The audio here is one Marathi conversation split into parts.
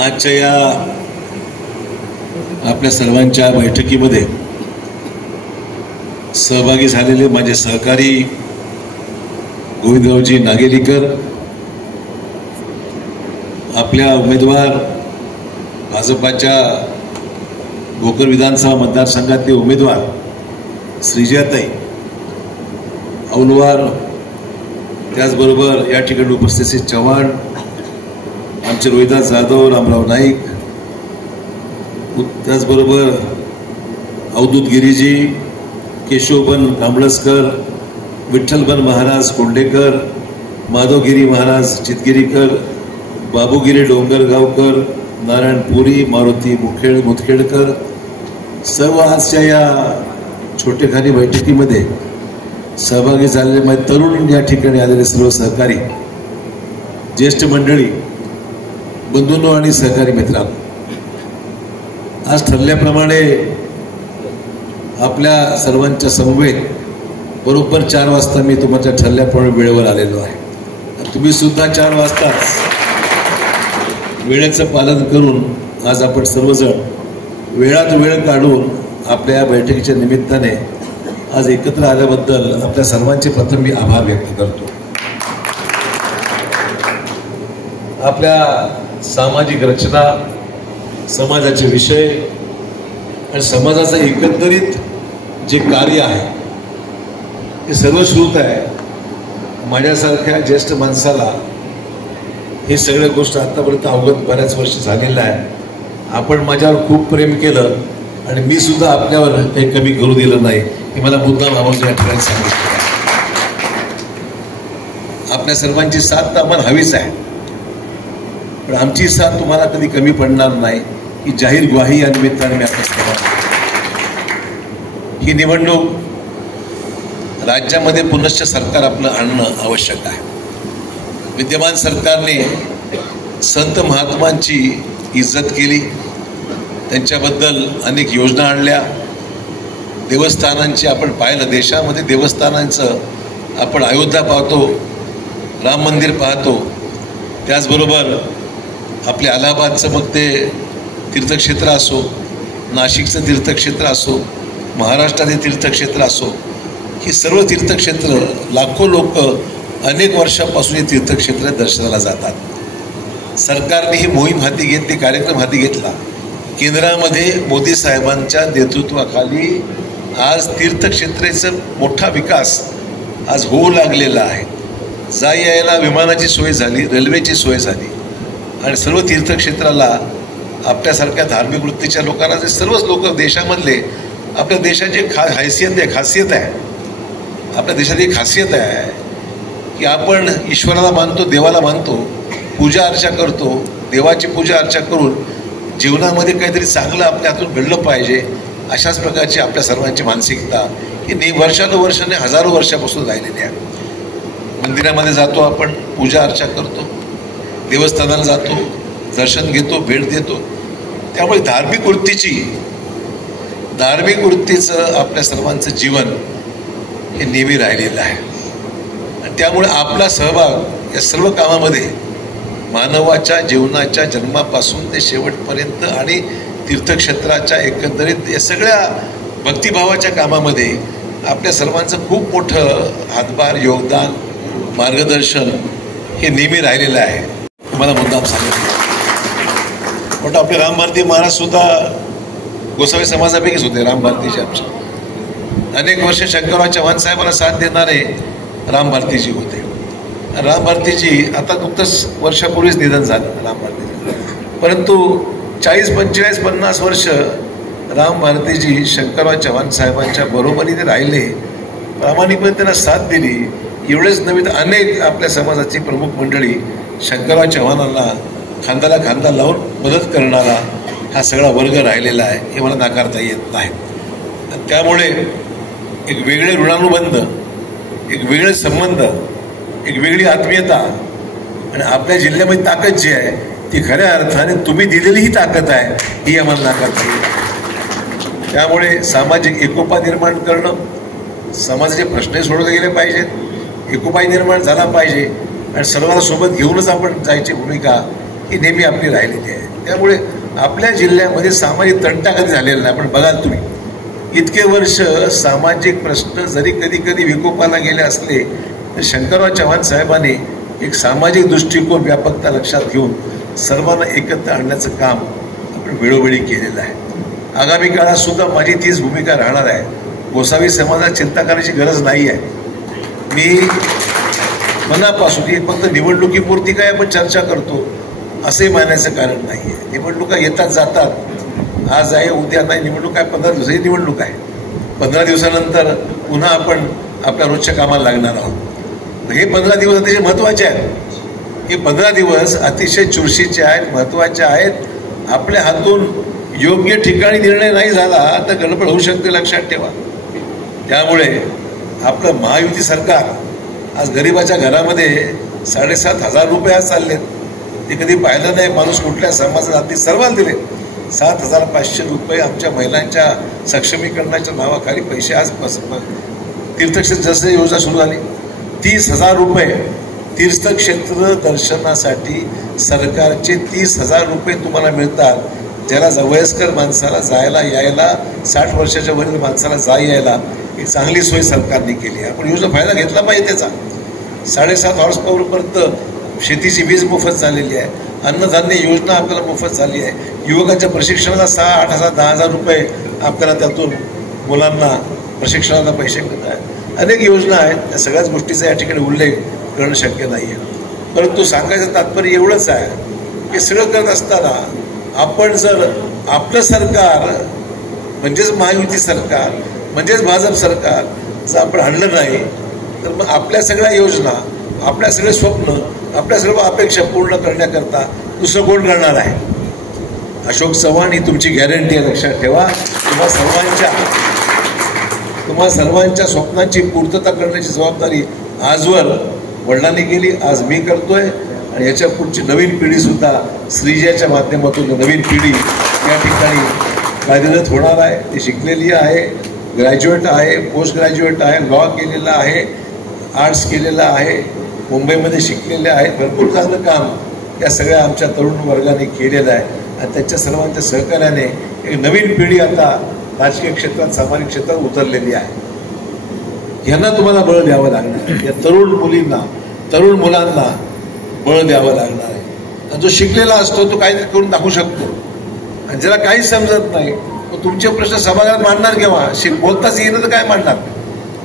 आजच्या या आपल्या सर्वांच्या बैठकीमध्ये सहभागी झालेले माझे सहकारी गोविंदरावजी नागेलीकर, आपल्या उमेदवार भाजपाच्या भोकर विधानसभा मतदारसंघातले उमेदवार श्रीजयाताई औलवार, त्याचबरोबर या ठिकाणी उपस्थित श्री चव्हाण, आमचे रोहिदास जाधव, रामराव नाईक, त्याचबरोबर अवधूत गिरीजी, केशवबन कांबळसकर, विठ्ठलबन महाराज कोंडेकर, माधवगिरी महाराज चितगिरीकर, बाबूगिरी डोंगरगावकर, नारायण पुरी, मारुती मुतखेडकर, सर्व आजच्या या छोटेखानी बैठकीमध्ये सहभागी झालेले माझे तरुण, या ठिकाणी आलेले सर्व सहकारी, ज्येष्ठ मंडळी, बंधूंनो आणि सहकारी मित्रांनो, आज ठरल्याप्रमाणे आपल्या सर्वांच्या समवेत बरोबर 4 वाजता मी तुमच्या ठरल्याप्रमाणे वेळेवर आलेलो आहे. तुम्ही सुद्धा 4 वाजताच वेळेचं पालन करून आज आपण सर्वजण वेळात वेळ काढून आपल्या बैठकीच्या निमित्ताने आज एकत्र आल्याबद्दल आपल्या सर्वांचे प्रथम मी आभार व्यक्त करतो. आपल्या सामाजिक रचना, समाजाचे विषय आणि समाजाचं एकंदरीत जे कार्य आहे हे सर्व श्रुत आहे. माझ्यासारख्या ज्येष्ठ माणसाला हे सगळ्या गोष्ट आतापर्यंत अवगत बऱ्याच वर्ष झालेलं आहे. आपण माझ्यावर खूप प्रेम केलं आणि मी सुद्धा आपल्यावर काही कमी करू दिलं नाही, हे मला मुद्दाम आवाज या ठिकाणी सांगितलं. आपल्या सर्वांची साथ तर आम्हाला हवीच आहे, पण आमची साथ तुम्हाला कधी कमी पडणार नाही ही जाहीर ग्वाही या निमित्ताने मी आपल्या सर्वांना. ही निवडणूक राज्यामध्ये पुनश्च सरकार आपलं आणणं आवश्यक आहे. विद्यमान सरकारने संत महात्मांची इज्जत केली, त्यांच्याबद्दल अनेक योजना आणल्या, देवस्थानांची आपण पाहिलं, देशामध्ये देवस्थानांचं आपण अयोध्या पाहतो, राम मंदिर पाहतो, त्याचबरोबर आपले अलाहाबादचं मग ते तीर्थक्षेत्र असो, नाशिकचं तीर्थक्षेत्र असो, महाराष्ट्रातील तीर्थक्षेत्र असो, ही सर्व तीर्थक्षेत्र लाखो लोक अनेक वर्षापासून हे तीर्थक्षेत्र दर्शनाला जातात. सरकारने ही मोहीम हाती घेतली, कार्यक्रम हाती घेतला. केंद्रामध्ये मोदी साहेबांच्या नेतृत्वाखाली आज तीर्थक्षेत्राचा मोठा विकास आज होऊ लागलेला आहे. जाई यायला विमानाची सोय झाली, रेल्वेची सोय झाली आणि सर्व तीर्थक्षेत्राला आपल्यासारख्या धार्मिक वृत्तीच्या लोकांना, जे सर्वच लोक देशामधले, आपल्या देशाची खासियत आहे, आपल्या देशाची एक खासियत आहे की आपण ईश्वराला मानतो, देवाला मानतो, पूजा अर्चा करतो. देवाची पूजा अर्चा करून जीवनामध्ये काहीतरी चांगलं आपल्या हातून घडलं पाहिजे, अशाच प्रकारची आपल्या सर्वांची मानसिकता ही वर्षानुवर्षाने हजारो वर्षापासून राहिलेली आहे. मंदिरामध्ये जातो, आपण पूजा अर्चा करतो, देवस्थानाला जातो, दर्शन घेतो, भेट देतो. त्यामुळे धार्मिक वृत्तीचं आपल्या सर्वांचं जीवन हे नेहमी राहिलेलं आहे. आणि त्यामुळे आपला सहभाग या सर्व कामामध्ये, मानवाच्या जीवनाच्या जन्मापासून ते शेवटपर्यंत आणि तीर्थक्षेत्राच्या एकंदरीत या सगळ्या भक्तिभावाच्या कामामध्ये आपल्या सर्वांचं खूप मोठं हातभार, योगदान, मार्गदर्शन हे नेहमी राहिलेलं आहे. मला मुद्दाम सांगितलं. पण आपले राम भारती महाराज सुद्धा गोसावी समाजापैकीच होते. राम भारतीजी आमच्या अनेक वर्ष शंकरराव चव्हाण साहेबांना साथ देणारे राम भारतीजी होते. राम भारतीजी आता नुकतंच वर्षापूर्वीच निधन झालं राम भारतीजी, परंतु 40, 45, 50 वर्ष राम भारतीजी शंकरराव चव्हाण साहेबांच्या बरोबरीने राहिले, प्रामाणिकपणे त्यांना साथ दिली. एवढेच नव्हे तर अनेक आपल्या समाजाची प्रमुख मंडळी शंकरराव चव्हाणांना खांद्याला खांदा लावून मदत करणारा हा सगळा वर्ग राहिलेला आहे, हे मला नाकारता येत नाही. त्यामुळे एक वेगळे ऋणानुबंध, एक वेगळे संबंध, एक वेगळी आत्मीयता आणि आपल्या जिल्ह्यामध्ये ताकद जी आहे ती खऱ्या अर्थाने तुम्ही दिलेली ही ताकद आहे, ही आम्हाला नाकारता येईल. त्यामुळे सामाजिक एकोपा निर्माण करणं, समाजाचे प्रश्नही सोडवले गेले पाहिजेत, एकोपाय निर्माण झाला पाहिजे आणि सर्वांना सोबत घेऊनच आपण जायची भूमिका ही नेहमी आपली राहिलेली आहे. त्यामुळे आपल्या जिल्ह्यामध्ये सामाजिक तंटा कधी झालेला नाही. पण बघाल तुम्ही इतके वर्ष सामाजिक प्रश्न जरी कधी कधी विकोपाला गेले असले तर शंकरराव चव्हाण साहेबांनी एक सामाजिक दृष्टिकोन व्यापकता लक्षात घेऊन सर्वांना एकत्र आणण्याचं काम आपण वेळोवेळी केलेलं आहे. आगामी काळात सुद्धा माझी तीच भूमिका राहणार आहे. गोसावी समाजात चिंता करण्याची गरज नाही आहे. मी मनापासून फक्त निवडणुकीपुरती काय आपण चर्चा करतो असे मानायचं कारण नाही आहे. निवडणुका येतात जातात, आज आहे उद्या नाही. निवडणूक आहे 15 दिवसाची निवडणूक आहे. 15 दिवसानंतर पुन्हा आपण आपल्या रोजच्या कामाला लागणार आहोत. हे 15 दिवस अतिशय महत्त्वाचे आहेत. हे 15 दिवस अतिशय चुरशीचे आहेत, महत्त्वाचे आहेत. आपल्या हातून योग्य ठिकाणी निर्णय नाही झाला तर गडबड होऊ शकते, लक्षात ठेवा. त्यामुळे आपलं महायुती सरकार आज गरिबाच्या घरामध्ये 7,500 रुपये आज चाललेत. ते कधी पाहिलं नाही. माणूस कुठल्या समाजात अगदी सर्वांना दिले 7,500 रुपये. आमच्या महिलांच्या सक्षमीकरणाच्या नावाखाली पैसे आज तीर्थक्षेत्र जसे योजना सुरू झाली 30,000 रुपये तीर्थक्षेत्र दर्शनासाठी सरकारचे 30,000 रुपये तुम्हाला मिळतात. ज्याला वयस्कर माणसाला जायला यायला 60 वर्षाच्या वरील माणसाला यायला एक चांगली सोय सरकारने केली आहे. आपण योजना फायदा घेतला पाहिजे त्याचा. 7.5 हॉर्स पॉवरपर्यंत शेतीची वीज मोफत झालेली आहे. अन्नधान्य योजना आपल्याला मोफत झाली आहे. युवकांच्या प्रशिक्षणाला 6,000, 8,000, 10,000 रुपये आपल्याला त्यातून मुलांना प्रशिक्षणाला पैसे मिळत आहेत. अनेक योजना आहेत. त्या सगळ्याच गोष्टीचा या ठिकाणी उल्लेख करणं शक्य नाही आहे. परंतु सांगायचं तात्पर्य एवढंच आहे की सगळं करत असताना आपण जर आपलं सरकार म्हणजेच महायुती सरकार म्हणजेच भाजप सरकार जर आपण आणलं नाही तर मग आपल्या सगळ्या योजना, आपल्या सगळे स्वप्न, आपल्या सर्व अपेक्षा पूर्ण करण्याकरता दुसरं कोण करणार आहे? अशोक चव्हाण ही तुमची गॅरंटी आहे, लक्षात ठेवा. तुम्हा सर्वांच्या स्वप्नांची पूर्तता करण्याची जबाबदारी आजवर वडिलांनी केली, आज मी करतोय. आणि याच्या पुढची नवीन पिढी सुद्धा श्रीजयाच्या माध्यमातून नवीन पिढी या ठिकाणी कार्यरत होणार आहे. ती शिकलेली आहे, ग्रॅज्युएट आहे, पोस्ट ग्रॅज्युएट आहे, लॉ केलेला आहे, आर्ट्स केलेला आहे, मुंबईमध्ये शिकलेले आहेत. भरपूर चांगलं काम या सगळ्या आमच्या तरुण वर्गाने केलेलं आहे. आणि त्यांच्या सर्वांच्या सहकार्याने एक नवीन पिढी आता राजकीय क्षेत्रात, सामाजिक क्षेत्रात उतरलेली आहे. यांना तुम्हाला बळ द्यावं लागणार आहे. या तरुण मुलींना, तरुण मुलांना बळ द्यावं लागणार आहे. आणि जो शिकलेला असतो तो काहीतरी करून दाखवू शकतो. आणि ज्याला काहीच समजत नाही तो तुमचे प्रश्न सभागृहात मांडणार केव्हा? बोलताच येणं तर काय मांडणार?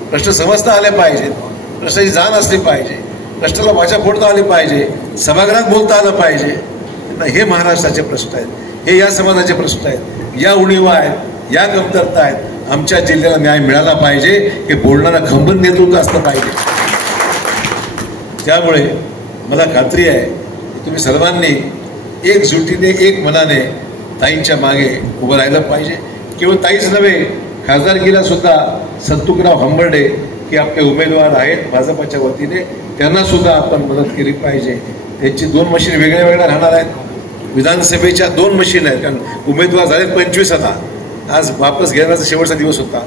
प्रश्न समजता आले पाहिजेत, प्रश्नाची जाण असली पाहिजे, प्रश्नाला भाषा फोडता आली पाहिजे, सभागृहात बोलता आलं पाहिजे. हे महाराष्ट्राचे प्रश्न आहेत, हे या समाजाचे प्रश्न आहेत, या उणीवा आहेत, या कमतरता आहेत. आमच्या जिल्ह्याला न्याय मिळाला पाहिजे. हे बोलणारा खंबीर नेतृत्व असलं पाहिजे. त्यामुळे मला खात्री आहे की तुम्ही सर्वांनी एकजुटीने, एक मनाने ताईंच्या मागे उभं राहिलं पाहिजे. केवळ ताईच नव्हे, खासदारकीला सुद्धा संतुकराव हंबर्डे हे आपले उमेदवार आहेत भाजपच्या वतीने, त्यांना सुद्धा आपण मदत केली पाहिजे. त्यांची 2 मशीन वेगळ्या वेगळ्या राहणार आहेत. विधानसभेच्या 2 मशीन आहेत, कारण उमेदवार झाले 25. आता आज वापस घेण्याचा शेवटचा दिवस होता.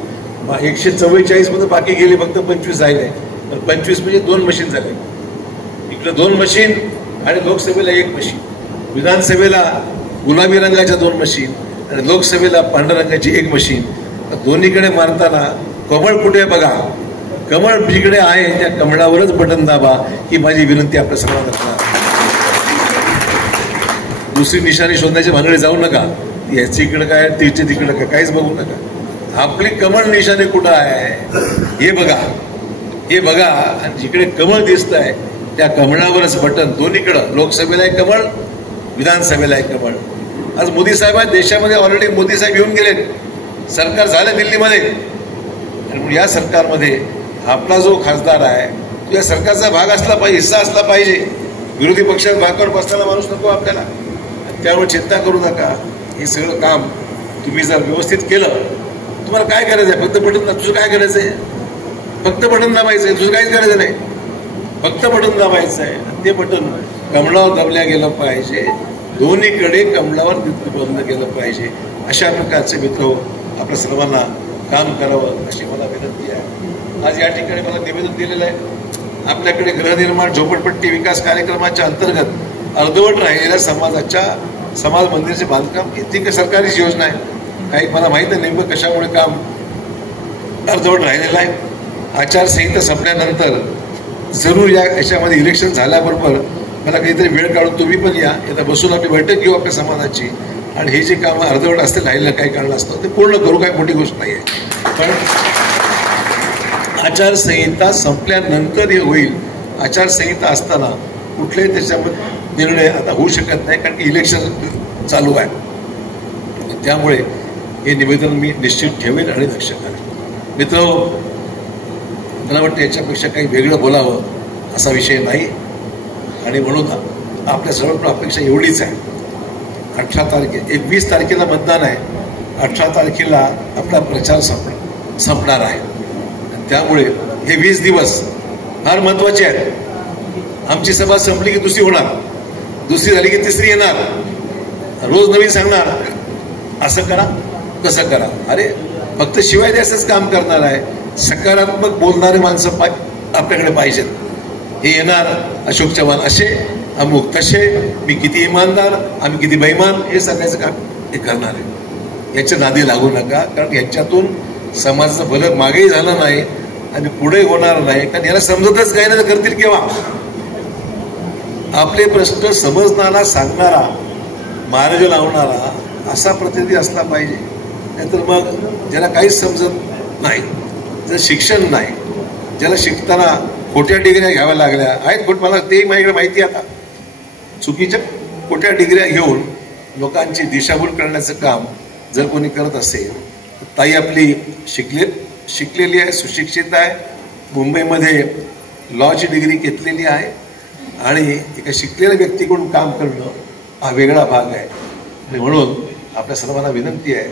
144 मध्ये बाकी गेले, फक्त 25 राहिले. तर 25 म्हणजे 2 मशीन झाले. इकडे 2 मशीन आणि लोकसभेला 1 मशीन. विधानसभेला गुलाबी रंगाच्या 2 मशीन आणि लोकसभेला पांढऱ्या रंगाची 1 मशीन. दोन्हीकडे मारताना कमळ कुठे बघा, कमळ जिकडे आहे त्या कमळावरच बटन दाबा, ही माझी विनंती आपल्या सर्वांना. दुसरी निशाणी शोधण्याच्या भानगडे जाऊ नका. याची इकडे काय, तिचे तिकडे काय, काहीच बघू नका. आपली कमळ निशाणी कुठं आहे हे बघा, हे बघा. आणि जिकडे कमळ दिसत आहे त्या कमळावरच बटन. दोन्हीकडं, लोकसभेला एक कमळ, विधानसभेला एक कमळ. आज मोदी साहेब आहेत देशामध्ये. ऑलरेडी मोदी साहेब येऊन गेले, सरकार झालं दिल्लीमध्ये. आणि या सरकारमध्ये आपला जो खासदार आहे तो या सरकारचा भाग असला पाहिजे, हिस्सा असला पाहिजे. विरोधी पक्षात भागावर बसताना माणूस नको आपल्याला. त्यामुळे चिंता करू नका. हे सगळं काम तुम्ही जर व्यवस्थित केलं, तुम्हाला काय करायचं आहे? फक्त बटन, तुझं काय करायचं आहे? फक्त बटन दाबायचं आहे, तुझं काहीच करायचं नाही. फक्त बटन दाबायचं आहे. ते बटन कमळावर दाबल्या गेलं पाहिजे, दोन्हीकडे कमळावर बंद केलं पाहिजे. अशा प्रकारचे मित्र आपल्या सर्वांना काम करावं अशी मला विनंती आहे. आज या ठिकाणी मला निवेदन दिलेलं आहे. आपल्याकडे गृहनिर्माण झोपडपट्टी विकास कार्यक्रमाच्या अंतर्गत अर्धवट राहिलेल्या समाजाच्या समाज मंदिराचे बांधकाम ती काही सरकारीच योजना आहे. काही मला माहीत नाही नेमकं कशामुळे काम अर्धवट राहिलेलं आहे. आचारसंहिता संपल्यानंतर जरूर याच्यामध्ये इलेक्शन झाल्याबरोबर मला काहीतरी वेळ काढून तुम्ही पण या, आता बसून आपली बैठक घेऊ आपल्या समाजाची आणि हे जे काम अर्धवट असते राहिलेलं काही कारण असतं ते पूर्ण करू. काही मोठी गोष्ट नाही आहे. पण आचारसंहिता संपल्यानंतर हे होईल. आचारसंहिता असताना कुठलेही त्याच्यामध्ये निर्णय आता होऊ शकत नाही, कारण की इलेक्शन चालू आहे. त्यामुळे हे निवेदन मी निश्चित ठेवेन आणि लक्ष करेन. मित्रांनो, मला वाटतं याच्यापेक्षा काही वेगळं बोलावं असा विषय नाही आणि म्हणून आपल्या सर्वांकडून अपेक्षा एवढीच आहे. 20 तारखेला मतदान आहे. 18 तारखेला आपला प्रचार संपणार आहे. त्यामुळे हे 20 दिवस फार महत्वाचे आहेत. आमची सभा संपली की दुसरी होणार, दुसरी झाली की तिसरी येणार. रोज नवीन सांगणार असं करा कसं करा. अरे फक्त शिवाय द्यायचंच काम करणार आहे. सकारात्मक बोलणारे माणसं आपल्याकडे पाहिजेत. हे येणार अशोक चव्हाण असे अमुक तसे, मी किती इमानदार आम्ही किती बेईमान हे सांगायचं काम हे करणार आहे. याच्या नादी लागू नका, कारण याच्यातून समाजाचं भलं मागेही झालं नाही आणि पुढे होणार नाही. कारण याला समजतच काही नाही, करतील केव्हा. आपले प्रश्न समजणारा, सांगणारा, मार्ग लावणारा असा प्रतिनिधी असला पाहिजे. नाहीतर मग ज्याला काहीच समजत नाही, जर शिक्षण नाही, ज्याला शिकताना खोट्या डिग्र्या घ्याव्या लागल्या आहेत, मला तेही माझ्याकडे माहिती. आता चुकीच्या खोट्या डिग्र्या घेऊन लोकांची दिशाभूल करण्याचं काम जर कोणी करत असेल, ताई आपली शिकलेली आहे, सुशिक्षित आहे, मुंबईमध्ये लॉची डिग्री घेतलेली आहे आणि एका शिकलेल्या व्यक्तीकडून काम करणं हा वेगळा भाग आहे. आणि म्हणून आपल्या सर्वांना विनंती आहे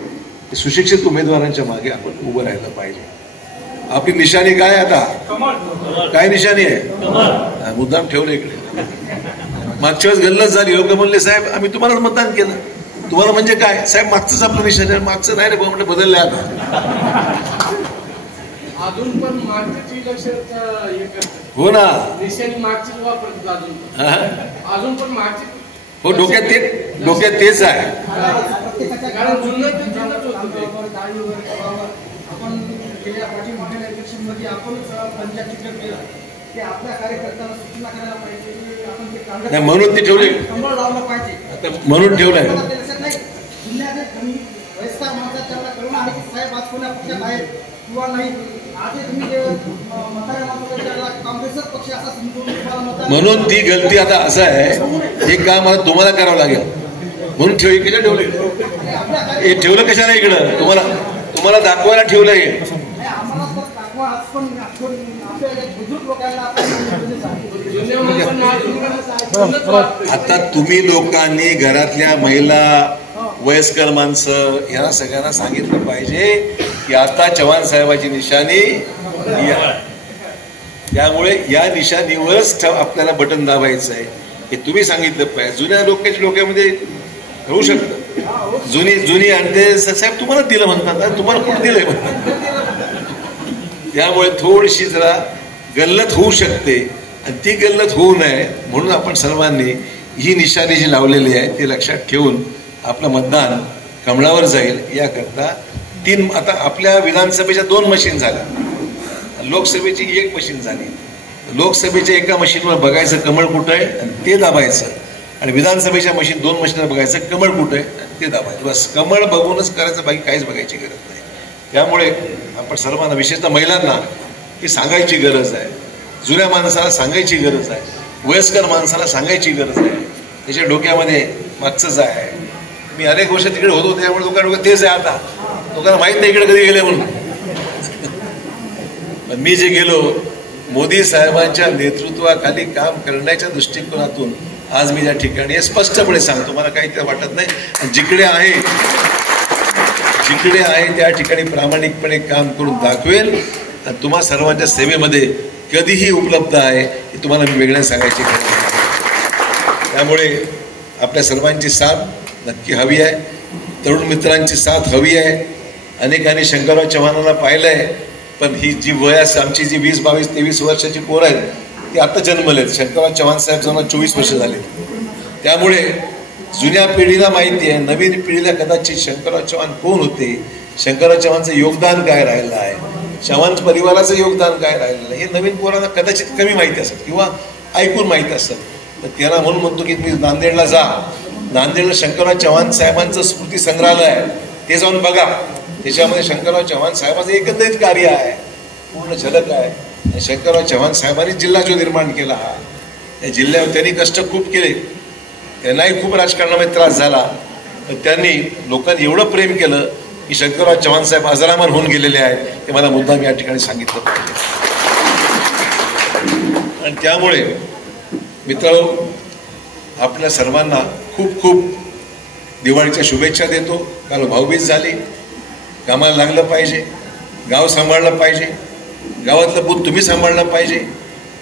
की सुशिक्षित उमेदवारांच्या मागे आपण उभं राहिलं पाहिजे. आपली निशाणी काय आता, काय निशाणी आहे? मुद्दाम ठेवलं इकडे. मागच्या वेळेस गल्लत झाली, लोक म्हणले साहेब आम्ही तुम्हाला मतदान केलं. तुम्हाला म्हणजे काय साहेब, मागचंच आपलं निशाणी, मागचं नाही रे म्हटलं, बदललंय आता. अजून पण हो ना, अजून पण मागची हो, डोक्यात तेच आहे. नाही म्हणून ते ठेवले, म्हणून ठेवलंय. म्हणून ती गलती आता असं आहे, हे काम आता तुम्हाला करावं लागेल म्हणून ठेवले. हे ठेवलं कशाला इकडं, तुम्हाला दाखवायला ठेवलं. हे आता तुम्ही लोकांनी घरातल्या महिला, वयस्कर माणसं यांना सगळ्यांना सांगितलं पाहिजे की आता चव्हाण साहेबाची निशाणी त्यामुळे या निशाणीवरच आपल्याला बटन दाबायचं आहे हे तुम्ही सांगितलं पाहिजे. जुन्या डोक्यामध्ये होऊ शकतं, जुनी आणते साहेब तुम्हाला दिलं म्हणतात, तुम्हाला कुठं दिलंय म्हणतात. त्यामुळे थोडीशी जरा गल्लत होऊ शकते आणि ती गल्लत होऊ नये म्हणून आपण सर्वांनी ही निशाणी जी लावलेली आहे ती लक्षात ठेवून आपलं मतदान कमळावर जाईल याकरता आता आपल्या विधानसभेच्या 2 मशीन झाल्या, लोकसभेची 1 मशीन झाली. लोकसभेच्या एका मशीनवर बघायचं कमळ कुठं आहे आणि ते दाबायचं, आणि विधानसभेच्या 2 मशीनवर बघायचं कमळ कुठं आहे आणि ते दाबायचं. बस कमळ बघूनच करायचं, बाकी काहीच बघायची गरज नाही. त्यामुळे आपण सर्वांना, विशेषतः महिलांना ही सांगायची गरज आहे, जुन्या माणसाला सांगायची गरज आहे, वयस्कर माणसाला सांगायची गरज आहे. त्याच्या डोक्यामध्ये मागचंच आहे. मी अनेक वर्ष तिकडे होतो त्यामुळे लोकांना तेच आहे. आता लोकांना माहीत नाही इकडे कधी गेले म्हणून. मी जे गेलो मोदी साहेबांच्या नेतृत्वाखाली काम करण्याच्या दृष्टिकोनातून आज मी या ठिकाणी स्पष्टपणे सांगतो, मला काही ते वाटत नाही. जिकडे आहे त्या ठिकाणी प्रामाणिकपणे काम करून दाखवेल आणि तुम्हा सर्वांच्या सेवेमध्ये कधीही उपलब्ध आहे हे तुम्हाला मी वेगळ्या सांगायची गरज नाही. त्यामुळे आपल्या सर्वांची साथ नक्की हवी आहे, तरुण मित्रांची साथ हवी आहे. अनेकांनी शंकरराव चव्हाणांना पाहिलं आहे, पण ही जी वयास आमची जी 20, 22, 23 वर्षाची पोरं आहेत ती आता जन्मलेत. शंकरराव चव्हाण साहेब जवळ 24 वर्ष झाले. त्यामुळे जुन्या पिढीला माहिती आहे, नवीन पिढीला कदाचित शंकरराव चव्हाण कोण होते, शंकरराव चव्हाणचं योगदान काय राहिलं आहे, चव्हाण परिवाराचं योगदान काय राहिलेलं आहे, हे नवीन पोरांना कदाचित कमी माहिती असेल किंवा ऐकून माहिती असेल. तर त्यांना म्हणून म्हणतो की तुम्ही नांदेडला जा, नांदेडला शंकरराव चव्हाण साहेबांचं स्मृती संग्रहालय आहे, ते जाऊन बघा. त्याच्यामध्ये शंकरराव चव्हाण साहेबांचं एकंदरीत कार्य आहे, पूर्ण झलक आहे. शंकरराव चव्हाण साहेबांनी जिल्हा जो निर्माण केला, हा त्या जिल्ह्यावर त्यांनी कष्ट खूप केले, त्यांनाही खूप राजकारणामध्ये त्रास झाला, पण त्यांनी लोकांनी एवढं प्रेम केलं की शंकरराव चव्हाण साहेब अजरामर होऊन गेलेले आहेत, हे मला मुद्दाम या ठिकाणी सांगितलं पाहिजे. आणि त्यामुळे मित्रांनो, आपल्या सर्वांना खूप खूप दिवाळीच्या शुभेच्छा देतो. काल भाऊबीज झाली, कामाला लागलं पाहिजे, गाव सांभाळलं पाहिजे, गावातलं बूथ तुम्ही सांभाळलं पाहिजे.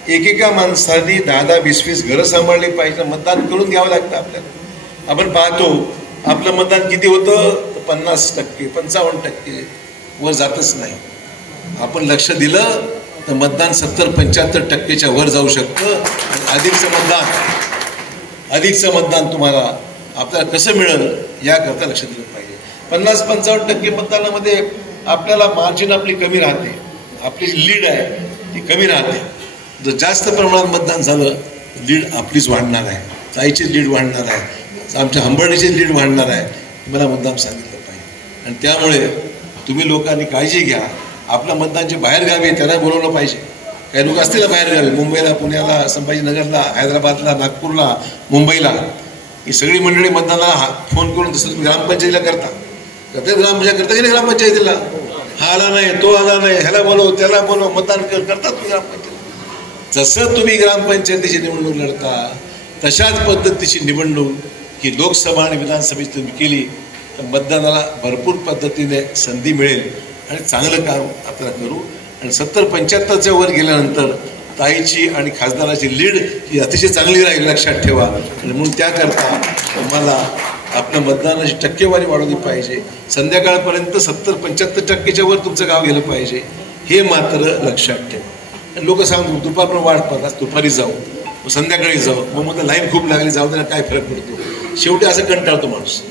एकेका माणसाने 10-10, 20-20 घरं सांभाळली पाहिजे. मतदान करून घ्यावं लागतं आपल्याला. आपण पाहतो आपलं मतदान किती होतं, 50%, 55% वर जातच नाही. आपण लक्ष दिलं तर मतदान 70-75% वर जाऊ शकतं. अधिकचं मतदान तुम्हाला आपल्याला कसं मिळेल याकरता लक्ष दिलं पाहिजे. 50-55% मतदानामध्ये आपल्याला मार्जिन आपली कमी राहते, आपली लीड आहे ती कमी राहते. जर जास्त प्रमाणात मतदान झालं लीड आपलीच वाढणार आहे, ताईची लीड वाढणार आहे, आमच्या हंबर्डीची लीड वाढणार आहे, मला मुद्दाम सांगितलं पाहिजे. आणि त्यामुळे तुम्ही लोकांनी काळजी घ्या. आपलं मतदान जे बाहेरगावी आहे त्यांना बोलवलं पाहिजे. काही लोक असतील ना बाहेरगावी, मुंबईला, पुण्याला, संभाजीनगरला, हैदराबादला, नागपूरला, मुंबईला, ही सगळी मंडळी मतदानाला फोन करून जसं तुम्ही ग्रामपंचायतीला करता ग्रामपंचायत करता की नाही, ग्रामपंचायतीला हा आला नाही, तो आला नाही, ह्याला बोलव, त्याला बोलव, मतदान करतात तुम्ही ग्रामपंचायत. जसं तुम्ही ग्रामपंचायतीची निवडणूक लढता तशाच पद्धतीची निवडणूक ही लोकसभा आणि विधानसभेची तुम्ही केली तर मतदानाला भरपूर पद्धतीने संधी मिळेल आणि चांगलं काम आपल्याला करू. आणि 70-75च्या वर गेल्यानंतर ताईची आणि खासदाराची लीड ही अतिशय चांगली राहील, लक्षात ठेवा. आणि म्हणून त्याकरता तुम्हाला आपल्या मतदानाची टक्केवारी वाढवली पाहिजे. संध्याकाळपर्यंत 70-75% वर तुमचं गाव गेलं पाहिजे, हे मात्र लक्षात ठेवा. लोक सांगतो दुपारपर्यंत वाट पाहतात, दुपारी जाऊ, संध्याकाळी जाऊ, मग लाईन खूप लागली, जाऊ त्याला काय फरक पडतो. शेवटी असं कंटाळतो माणूस.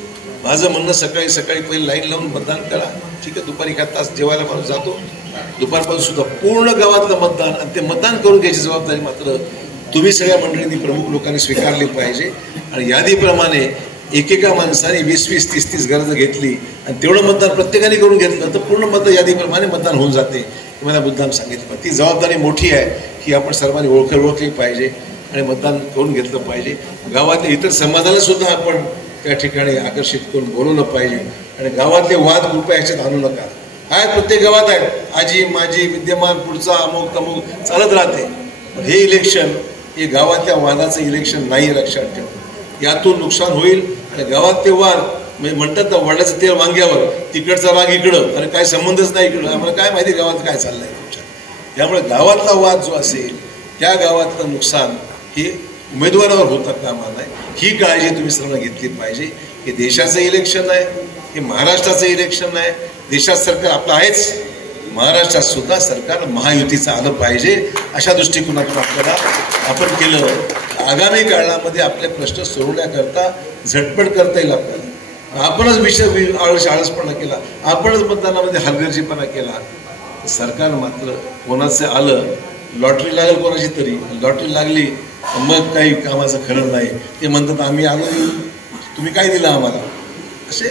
माझं म्हणणं सकाळी पहिले लाईन लावून मतदान करा, ठीक आहे. दुपारी 1 तास जेवायला माणूस जातो, दुपारपासून सुद्धा पूर्ण गावातलं मतदान, आणि ते मतदान करून घ्यायची जबाबदारी मात्र तुम्ही सगळ्या मंडळींनी, प्रमुख लोकांनी स्वीकारली पाहिजे. आणि यादीप्रमाणे एकेका माणसाने 20-20, 30-30 घरं घेतली आणि तेवढं मतदान प्रत्येकाने करून घेतलं तर पूर्ण मत यादीप्रमाणे मतदान होऊन जाते. मला मुद्दाम सांगितलं, ती जबाबदारी मोठी आहे की आपण सर्वांनी ओळखली पाहिजे आणि मतदान करून घेतलं पाहिजे. गावातल्या इतर समाजाला सुद्धा आपण त्या ठिकाणी आकर्षित करून बोलवलं पाहिजे. आणि गावातले वाद कृपया ह्याच्यात आणू नका. आहेत प्रत्येक गावात आहेत, आजी माझी, विद्यमान, पुढचा, अमुक तमुक चालत राहते. हे इलेक्शन हे गावातल्या वादाचं इलेक्शन नाही, लक्षात ठेवा. यातून नुकसान होईल. आणि गावात ते वाद म्हणजे म्हणतात ना, वडिलाचं तेल वांग्यावर, तिकडचा राग इकडं, आणि काय संबंधच नाही इकडं, आम्हाला काय माहिती गावात काय चाललंय तुमच्या. त्यामुळे गावातला वाद जो असेल त्या गावातलं नुकसान हे उमेदवारावर होता कामा नये, ही काळजी तुम्ही सर्व घेतली पाहिजे. हे देशाचं इलेक्शन आहे, हे महाराष्ट्राचं इलेक्शन आहे. देशात सरकार आपलं आहेच, महाराष्ट्रात सुद्धा सरकार महायुतीचं आलं पाहिजे, अशा दृष्टिकोनातून आपल्याला आपण केलं. आगामी काळामध्ये आपले प्रश्न सोडवण्याकरता झटपट करता येईल आपल्याला. आपणच विषय आळसपणा केला, आपणच मतदानामध्ये हलगर्जीपणा केला, सरकार मात्र कोणाचं आलं, लॉटरी लागेल कोणाची तरी, लॉटरी लागली मग काही कामाचं खरं नाही. ते म्हणतात आम्ही आलो, तुम्ही काय दिलं आम्हाला, असे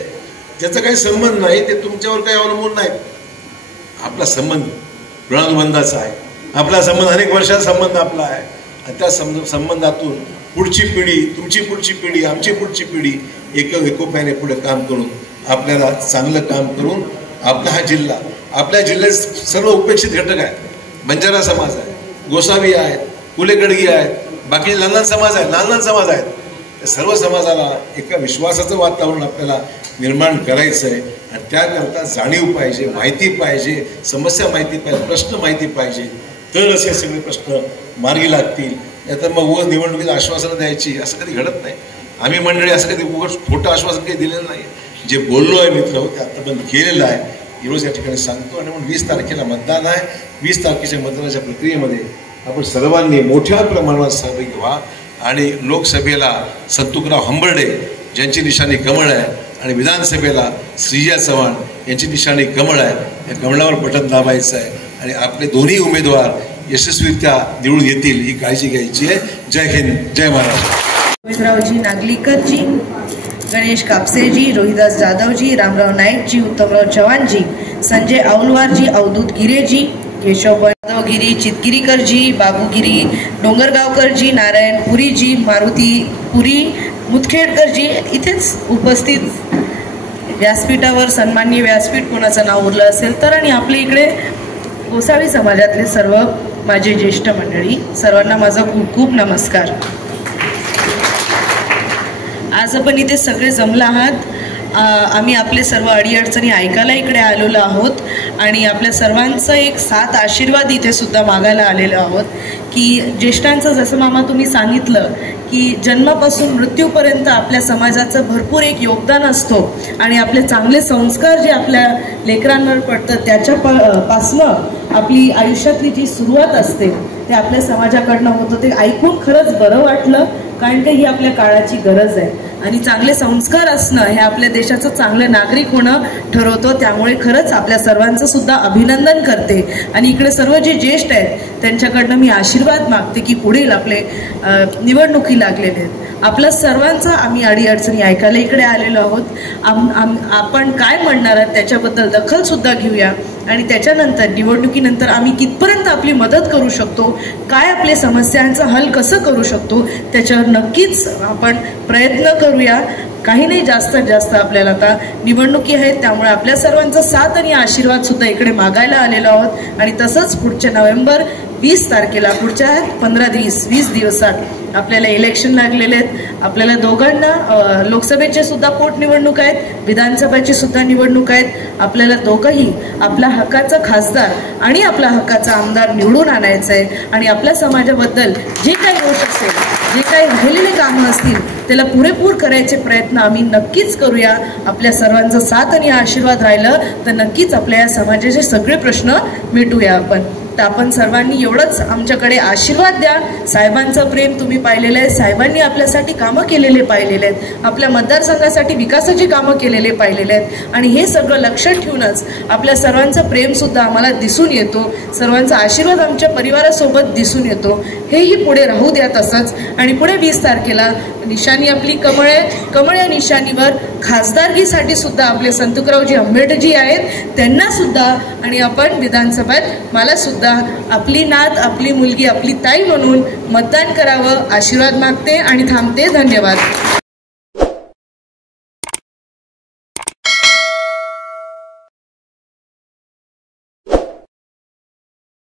ज्याचा काही संबंध नाही, ते तुमच्यावर काही अवलंबून नाहीत. आपला संबंध ऋणानुबंधाचा आहे, आपला संबंध अनेक वर्षाचा संबंध आपला आहे. आणि त्या संबंधातून पुढची पिढी, तुमची पुढची पिढी, आमची पुढची पिढी एकोप्याने पुढे काम करून आपल्याला चांगलं काम करून आपला हा जिल्हा, आपल्या जिल्ह्यात सर्व उपेक्षित घटक आहेत. बंजारा समाज आहे, गोसावी आहेत, कुलेगडगी आहेत, बाकी लहान समाज आहेत. सर्व समाजाला एका विश्वासाचं वातावरण आपल्याला निर्माण करायचं आहे. आणि त्याकरता जाणीव पाहिजे, माहिती पाहिजे, समस्या माहिती पाहिजे, प्रश्न माहिती पाहिजे, तर असे सगळे प्रश्न मार्गी लागतील. नाहीतर मग उगाच निवडणुकीत आश्वासनं द्यायची असं कधी घडत नाही. आम्ही मंडळी असं कधी उगाच खोटं आश्वासन काही दिलेलं नाही. जे बोललो आहे मित्र ते आतापर्यंत केलेलं आहे, रोज या ठिकाणी सांगतो. आणि म्हणून 20 तारखेला मतदान आहे. 20 तारखेच्या मतदानाच्या प्रक्रियेमध्ये आपण सर्वांनी मोठ्या प्रमाणात सहभागी व्हा. आणि लोकसभेला संतुकराव हंबर्डे ज्यांची निशाणी कमळ आहे आणि विधानसभेला श्रीजा चव्हाण यांची निशाणी कमळ आहे. या कमळावर बटन दाबायचं आहे आणि आपले दोन्ही उमेदवार यशस्वीरित्या निवडून येतील ही काळजी घ्यायची आहे. जय हिंद, जय महाराष्ट्र. रोहितरावजी नागलीकरजी, गणेश कापसेजी, रोहिदास जाधवजी, रामराव नाईकजी, उत्तमराव चव्हाणजी, संजय औलवारजी, अवधूत गिरेजी, केशव यादवगिरी, चितगिरीकरजी, बाबूगिरी डोंगरगावकरजी, नारायण पुरीजी, मारुती पुरी मुतखेडकरजी इथेच उपस्थित. व्यासपीठावर सन्माननीय व्यासपीठ कोणाचं नाव उरलं असेल तर, आणि आपल्या इकडे गोसावी समाजातले सर्व माझे ज्येष्ठ मंडळी, सर्वांना माझा खूप खूप नमस्कार. आज आपण इथे सगळे जमला आहात. आम्ही आपले सर्व अडीअडचणी ऐकायला इकडे आलेलो आहोत आणि आपल्या सर्वांचं एक साथ आशीर्वाद इथे सुद्धा मागायला आलेलो आहोत की ज्येष्ठांचं जसं मामा तुम्ही सांगितलं की जन्मापासून मृत्यूपर्यंत आपल्या समाजाचं भरपूर एक योगदान असतो आणि आपले चांगले संस्कार जे आपल्या लेकरांवर पडतात त्याच्यापासनं आपली आयुष्यातली जी सुरुवात असते ते आपल्या समाजाकडनं होतं. ते ऐकून खरंच बरं वाटलं, कारण की ही आपल्या काळाची गरज आहे आणि चांगले संस्कार असणं हे आपल्या देशाचं चांगलं नागरिक होणं ठरवतो. त्यामुळे खरंच आपल्या सर्वांचं सुद्धा अभिनंदन करते आणि इकडे सर्व जे ज्येष्ठ आहेत त्यांच्याकडनं मी आशीर्वाद मागते की पुढील आपले निवडणुकी लागलेले आहेत. आपल्या सर्वांचा आम्ही अडीअडचणी ऐकायला इकडे आलेलो आहोत. आपण काय म्हणणार आहात त्याच्याबद्दल दखल सुद्धा घेऊया आणि त्याच्यानंतर निवडणुकीनंतर आम्ही कितपर्यंत आपली मदत करू शकतो, काय आपल्या समस्यांचं हल कसं करू शकतो त्याच्यावर नक्कीच आपण प्रयत्न करूया. काही नाही, जास्तीत जास्त आपल्याला आता निवडणुकी आहेत त्यामुळे आपल्या सर्वांचा साथ आणि आशीर्वाद सुद्धा इकडे मागायला आलेलो आहोत. आणि तसंच पुढच्या नोव्हेंबर 20 तारखेला पुढच्या 15-20 दिवसात आपल्याला इलेक्शन लागलेले आहेत. आपल्याला दोघांना लोकसभेचे सुद्धा पोटनिवडणूक आहेत, विधानसभेची सुद्धा निवडणूक आहेत. आपल्याला दोघंही आपला हक्काचा खासदार आणि आपला हक्काचा आमदार निवडून आणायचं आहे आणि आपल्या समाजाबद्दल जे काही होत असेल, जे काही राहिलेले कामं असतील त्याला पुरेपूर करायचे प्रयत्न आम्ही नक्कीच करूया. आपल्या सर्वांचा साथ आणि आशीर्वाद राहिलं तर नक्कीच आपल्या या समाजाचे सगळे प्रश्न मिटूया आपण. तर आपण सर्वांनी एवढंच आमच्याकडे आशीर्वाद द्या. साहेबांचं प्रेम तुम्ही पाहिलेलं आहे, साहेबांनी आपल्यासाठी कामं केलेले पाहिलेले आहेत, आपल्या मतदारसंघासाठी विकासाची कामं केलेले पाहिलेले आहेत आणि हे सगळं लक्षात ठेवूनच आपल्या सर्वांचं प्रेम सुद्धा आम्हाला दिसून येतो, सर्वांचा आशीर्वाद आमच्या परिवारासोबत दिसून येतो. हेही पुढे राहू द्या तसंच. आणि पुढे 20 तारखेला निशाणी आपली कमळ आहे. कमळ या निशाणीवर खासदारकीसाठी सुद्धा आपले संतुकरावजी आंबेडजी आहेत, त्यांना सुद्धा आणि आपण विधानसभेत मला सुद्धा आपली नात, आपली मुलगी, आपली ताई म्हणून मतदान करावं आशीर्वाद मागते आणि थांबते. धन्यवाद.